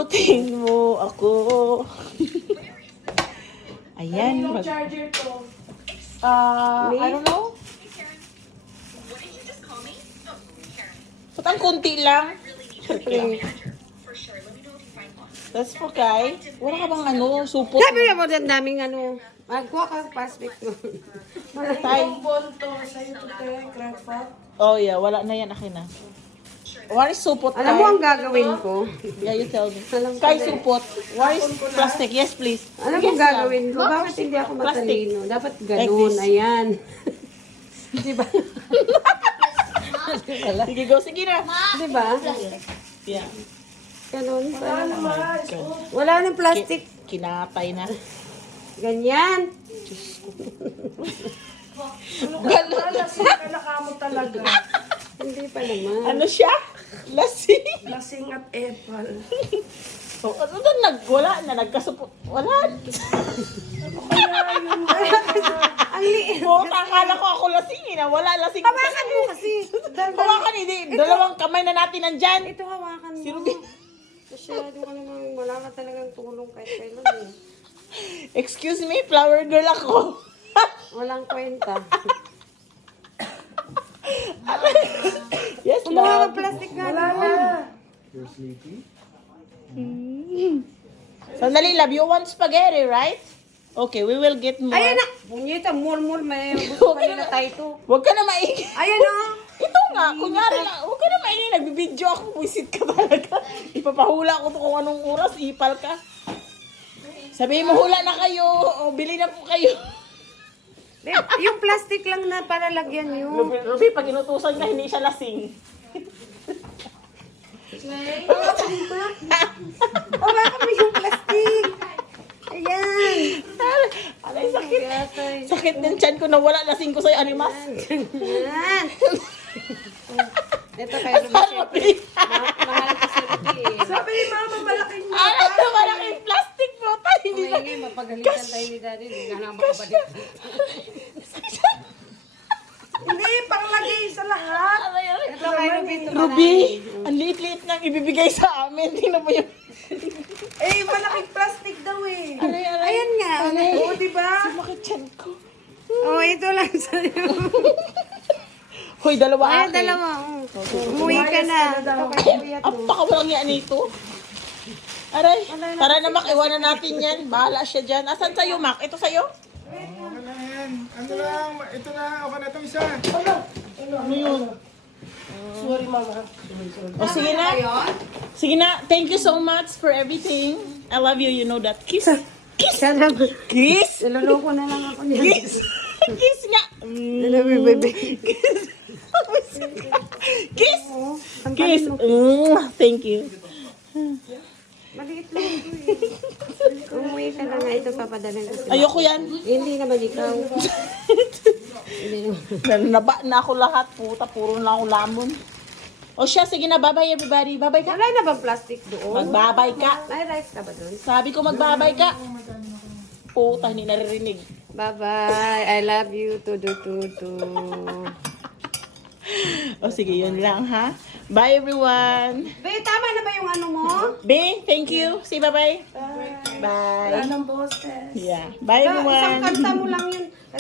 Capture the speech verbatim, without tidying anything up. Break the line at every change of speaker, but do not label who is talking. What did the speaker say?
Sagutin mo ako. Ayan.
Anong
Mag,
charger to?
uh,
Me?
I don't know. Ba't ang kunti lang?
Siyempre.
That's okay. Wala ka bang ano, supot?
Sabi na mo, ang daming ano. Magkuha ka ng plastic mo.
Tay.
Ang bon to sa'yo to tayo, crack pot.
Oh yeah, wala na yan. Akin na. What is supot,
Alam mo
Kai?
ang gagawin ko?
Yeah, you tell me.
Alam ko
Sky
na eh.
supot. What is plastic? Yes, please.
Alam mo
Yes,
ang gagawin ko?
love.
Bakit hindi ako
Plastic.
matalino? Dapat
Like
ganun.
this.
Ayan. Di ba?
Sige, go. Sige na.
Di ba?
Yeah.
Ganun.
Wala naman.
Wala nang plastic.
Kinatay na.
Ganyan.
Wala, lasing ka na kamo talaga.
Hindi pa naman.
Ano siya? Lasing.
Lasing at epal.
So, ano doon? Nag, wala na. Nagkasupot. Wala.
Kaya yun na.
Ang liit.
Buot, akala ko ako lasing. eh, na Wala lasing.
Hawakan mo kasi.
Hawakan, hindi. Dalawang kamay na natin nandyan.
Ito hawakan mo.
Si Ruby.
Masyado ka naman. Wala ka talagang tulong kahit kailan eh.
Excuse me, flower girl ako.
Walang kwenta.
Yes,
Kumuha
love.
ng plastic nga.
Wala na.
Sandali, love. You want spaghetti, right? Okay, we will get more.
Ayan na! Bunyita, mul-mul. May gusto ka nila tayo to.
Huwag ka na maingay.
Ayan na!
Ito nga, kunyari lang. Huwag ka na maingay. Nagbibidyo ako. Buisit ka talaga. Ipapahula ko to kung anong oras. Ipal ka. Sabihin mo, hula na kayo. O, bili na po kayo.
Eh, yung plastic lang na para lagyan yun.
Ruby, Ruby, pag inutusan ka, hindi siya lasing.
Hawakan mo yung plastic. Ayan.
Alay, sakit. Sakit ng tiyan ko na wala. Lasing ko sa'yo, animas.
Ayan. Ito kayo
At
naman
para
siya.
mabili.
Mahal kasi ito eh.
Sabi ni mama, malaking mo.
Ano na malaking plastic mo? Tayo, hindi na.
Maingay, mapagalitan tayo ni daddy. Hindi ka na makabalik.
Hindi, panglagay sa lahat.
Aray, aray.
Ito kayo Ruby. ito
Ruby,
marami.
ang liit-liit nang ibibigay sa amin. Tingnan mo yung...
Eh, malaking plastic daw eh.
Aray, aray.
Ayan nga.
Oo, di ba?
Sumakit tiyan ko.
Oh, ito lang sa'yo.
Hoy, dalawa
Ay,
akin.
dalawa. oh. Umuwi ka na. Ito kayo buyat
Ang
mo.
pakawalang yan nito. Aray, tara na Mac, iwanan natin yan. Bahala siya dyan. Asan sa'yo, Mac? Ito sa'yo?
Ano na yan? Ano lang? Ito na. Okay na itong isa.
Ano yun?
Sorry, mama.
O, sige na. Sige na. Thank you so much for everything. I love you, you know that. Kiss. Kiss.
Sana.
Kiss.
Niloloko na lang ako niyan.
Kiss. Kiss nga. Mm.
Ano, baby?
Kiss.
Ang
Kiss.
galing mo.
Mm. Thank you.
Maliit lang ito eh. Umuwi ka na nga. Ito papadalan ko sila.
Ayoko yan.
Hindi naman ikaw. Hindi naman.
Naba na ako lahat. Puta, puro na ako lamon. O siya, sige na. Bye-bye everybody. Bye-bye ka.
Wala na bang plastic doon?
Magbabay ka.
May rice ka ba doon?
Sabi ko magbabay ka. Puta, hindi naririnig.
Bye-bye. I love you. Tudu-tudu.
O sige, yun lang ha. Bye everyone.
Be, tama na ba yung ano mo?
B, thank you. Say bye-bye. Bye.
Wala ng boses.
Yeah. Bye
Isang
everyone.
kanta mo lang yun.